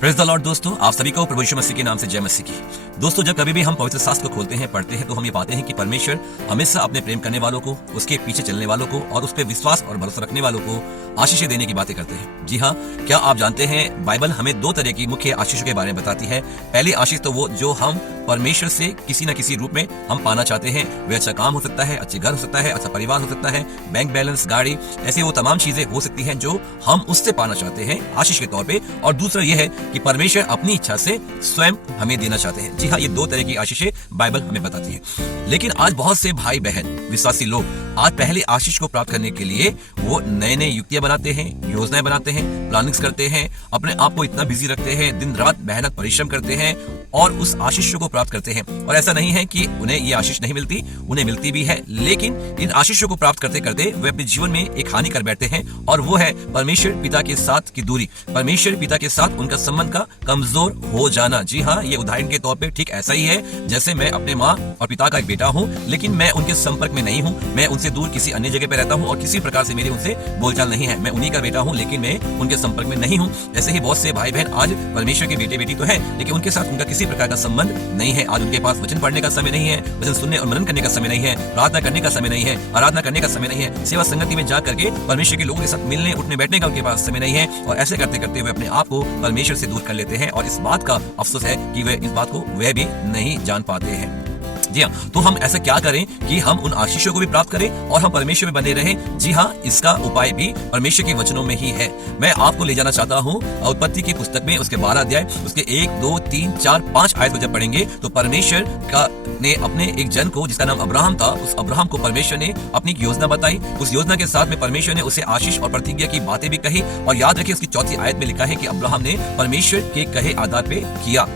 Praise the Lord दोस्तों, आप सभी को प्रभु यीशु मसीह के नाम से जय मसीह की। दोस्तों, जब कभी भी हम पवित्र शास्त्र को खोलते हैं, पढ़ते हैं, तो हम ये पाते हैं कि परमेश्वर हमेशा अपने प्रेम करने वालों को, उसके पीछे चलने वालों को और उस पर विश्वास और भरोसा रखने वालों को आशीषें देने की बातें करते हैं। जी हाँ, क्या आप जानते हैं बाइबल हमें दो तरह की मुख्य आशीषों के बारे में बताती है। पहली आशीष तो वो जो हम परमेश्वर से किसी न किसी रूप में हम पाना चाहते हैं। वे अच्छा काम हो सकता है, अच्छे घर हो सकता है, अच्छा परिवार हो सकता है, बैंक बैलेंस, गाड़ी, ऐसे वो तमाम चीजें हो सकती हैं जो हम उससे पाना चाहते हैं आशीष के तौर पे। और दूसरा यह है कि परमेश्वर अपनी इच्छा से स्वयं हमें देना चाहते हैं। जी हाँ, ये दो तरह की आशीषें बाइबल हमें बताती है। लेकिन आज बहुत से भाई बहन विश्वासी लोग आज पहले आशीष को प्राप्त करने के लिए वो नए नए युक्तियां बनाते हैं, योजनाएं बनाते हैं, प्लानिंग्स करते हैं, अपने आप को इतना बिजी रखते हैं, दिन रात मेहनत परिश्रम करते हैं और उस आशीष को प्राप्त करते हैं। और ऐसा नहीं है कि उन्हें ये आशीष नहीं मिलती, उन्हें मिलती भी है, लेकिन इन आशीषों को प्राप्त करते करते वे अपने जीवन में एक हानि कर बैठते हैं और वो है परमेश्वर पिता के साथ की दूरी, परमेश्वर पिता के साथ उनका संबंध का कमजोर हो जाना। जी हाँ, ये उदाहरण के तौर पे ठीक ऐसा ही है जैसे मैं अपने माँ और पिता का एक बेटा हूँ, लेकिन मैं उनके संपर्क में नहीं हूँ, मैं उनसे दूर किसी अन्य जगह पे रहता हूँ और किसी प्रकार से मेरी उनसे बोलचाल नहीं है। मैं उन्हीं का बेटा हूँ लेकिन मैं उनके संपर्क में नहीं हूँ। ऐसे ही बहुत से भाई बहन आज परमेश्वर के बेटे बेटी तो है, लेकिन उनके साथ उनका किसी प्रकार का संबंध नहीं है। आज उनके पास वचन पढ़ने का समय नहीं है, वचन सुनने और मनन करने का समय नहीं है, प्रार्थना करने का समय नहीं है, आराधना करने का समय नहीं है, सेवा संगति में जा करके परमेश्वर के लोगों के साथ मिलने उठने बैठने का उनके पास समय नहीं है। और ऐसे करते करते वे अपने आप को परमेश्वर से दूर कर लेते हैं और इस बात का अफसोस है कि वे इस बात को वे भी नहीं जान पाते हैं। जी हाँ, तो हम ऐसा क्या करें कि हम उन आशीषों को भी प्राप्त करें और हम परमेश्वर में बने रहें। जी हाँ, इसका उपाय भी परमेश्वर के वचनों में ही है। मैं आपको ले जाना चाहता हूँ उत्पत्ति की पुस्तक में, उसके 12 अध्याय, उसके 1, 2, 3, 4, 5 आयत को जब पढ़ेंगे तो परमेश्वर का ने अपने एक जन को जिसका नाम अब्राहम था, उस अब्राहम को परमेश्वर ने अपनी एक योजना बताई। उस योजना के साथ में परमेश्वर ने उसे आशीष और प्रतिज्ञा की बातें भी कही। और याद रखिए, उसकी 4थी आयत में लिखा है कि अब्राहम ने परमेश्वर के कहे आधार पे किया।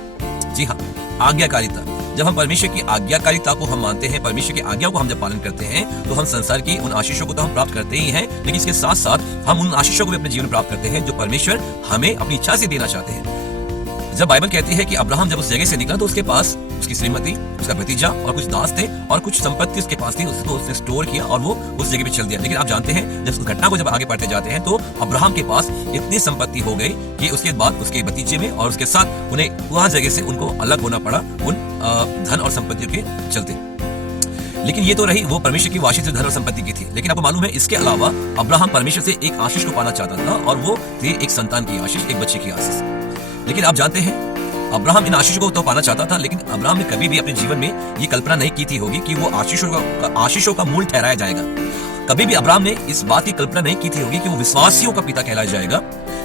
जी हाँ, आज्ञाकारिता। जब हम परमेश्वर की आज्ञाकारिता को हम मानते हैं, परमेश्वर की आज्ञा को हम जब पालन करते हैं, तो हम संसार की उन आशीषों को तो हम प्राप्त करते ही हैं, लेकिन इसके साथ साथ हम उन आशीषों को भी अपने जीवन में प्राप्त करते हैं जो परमेश्वर हमें अपनी इच्छा से देना चाहते हैं। जब बाइबल कहती है कि अब्राहम जब उस जगह से निकला तो उसके पास उसकी श्रीमती, उसका भतीजा और कुछ दास थे और कुछ संपत्ति उसके पास थी, उसको उसने स्टोर किया और वो उस जगह पे चल दिया। लेकिन आप जानते हैं, जब उस घटना को जब आगे पढ़ते जाते हैं तो अब्राहम के पास इतनी संपत्ति हो गई कि उसके बाद उसके भतीजे में और उसके साथ उन्हें वहां जगह से उनको अलग होना पड़ा उन धन और संपत्तियों के चलते। लेकिन ये तो रही वो परमेश्वर की आशीष धन और संपत्ति की थी, लेकिन आपको मालूम है इसके अलावा अब्राहम परमेश्वर से एक आशीष को पाना चाहता था और वो थी एक संतान की आशीष, एक बच्चे की आशीष। लेकिन आप जानते हैं, अब्राहम इन आशीषों को तो पाना चाहता था, लेकिन अब्राहम ने कभी भी अपने जीवन में ये कल्पना नहीं की थी होगी कि वो आशीषों का मूल ठहराया जाएगा। कभी भी अब्राहम ने इस बात की कल्पना नहीं की थी होगी कि वो विश्वासियों का पिता कहलाया जाएगा।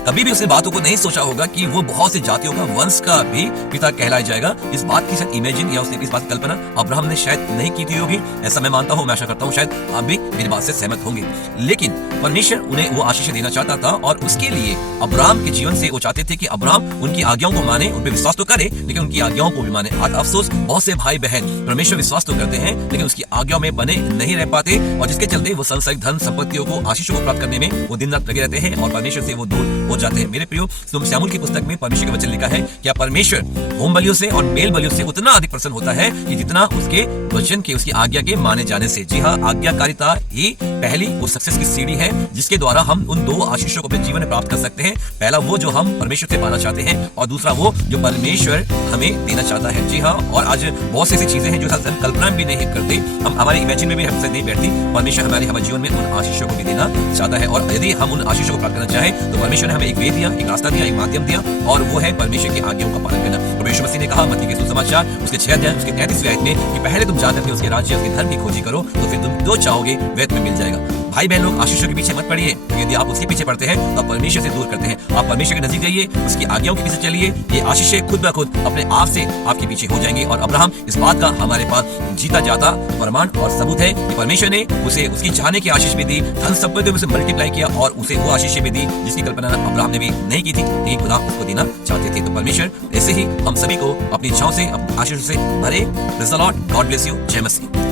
कभी भी उसने बातों को नहीं सोचा होगा कि वो बहुत सी जातियों का वंश का भी पिता कहलाया जाएगा। इस बात की शायद इमेजिन या उसने इस बात की कल्पना अब्राहम ने शायद नहीं की थी होगी। ऐसा मैं मानता हूँ, मैं आशा करता हूँ शायद आप भी मेरी बात से सहमत होंगे। लेकिन परमेश्वर उन्हें वो आशीष देना चाहता था और उसके लिए अब्राहम के जीवन से वो चाहते थे कि अब्राहम उनकी आज्ञाओं को माने, उन पर विश्वास तो करे लेकिन उनकी आज्ञाओं को भी माने। आज अफसोस, बहुत से भाई बहन परमेश्वर विश्वास तो करते हैं लेकिन उसकी आज्ञाओं में बने नहीं रह पाते और जिसके चलते वो संसारिक धन संपत्तियों को, आशीषों को प्राप्त करने में वो दिन रात लगे रहते हैं और परमेश्वर से वो दूर हो जाते हैं। मेरे प्रियो, श्यामुल की पुस्तक में परमेश्वर का वचन लिखा है कि परमेश्वर होम बलियों से और मेल बलियों से उतना अधिक प्रसन्न होता है कि जितना उसके वचन के, उसकी आज्ञा के माने जाने से। जी हाँ, आज्ञाकारिता ही पहली वो सक्सेस की सीढ़ी है जिसके द्वारा हम उन दो आशीषों को अपने जीवन में प्राप्त कर सकते हैं। पहला वो जो हम परमेश्वर से पाना चाहते हैं और दूसरा वो जो परमेश्वर हमें देना चाहता है। जी हाँ, और आज बहुत सी ऐसी चीजें हैं जो हम कल्पना भी नहीं करते, हम हमारी इमेजिन में भी हमसे नहीं बैठती। परमेश्वर हमारे जीवन में उन आशीषों को भी देना चाहता है और यदि हम उन आशीषों को प्राप्त करना चाहें तो परमेश्वर ने हमें एक वे दिया, एक रास्ता दिया, एक माध्यम दिया और वो है परमेश्वर की आज्ञाओं का पालन करना। प्रभु यीशु मसीह ने कहा मत्ती के सुसमाचार उसके 6 अध्याय उसके 33वें आयत में कि पहले तुम जाकर के उसके राज्य, उसके धर्म की खोजी करो तो फिर तुम जो चाहोगे वह तुम्हें मिल जाएगा। भाई बहन लोग, आशीषों के पीछे मत पड़िए, तो यदि आप उसके पीछे पड़ते हैं तो आप परमेश्वर से दूर करते हैं। आप परमेश्वर के नजदीक जाइए, उसकी आज्ञाओं के पीछे चलिए, ये आशीषें खुद ब खुद अपने आप से आपके पीछे हो जाएंगे। और अब्राहम इस बात का हमारे पास जीता जाता प्रमाण और सबूत है कि परमेश्वर ने उसे उसकी चाहने की आशीष भी दी, धन संपत्ति में उसे मल्टीप्लाई किया और उसे वो आशीषें भी दी जिसकी कल्पना अब्राहम ने भी नहीं की थी, लेकिन खुदा उसको देना चाहते थे। तो परमेश्वर ऐसे ही हम सभी को अपनी इच्छाओं से, अपनी आशीषों से भरे। Praise the Lord, God bless you, जय मसीह।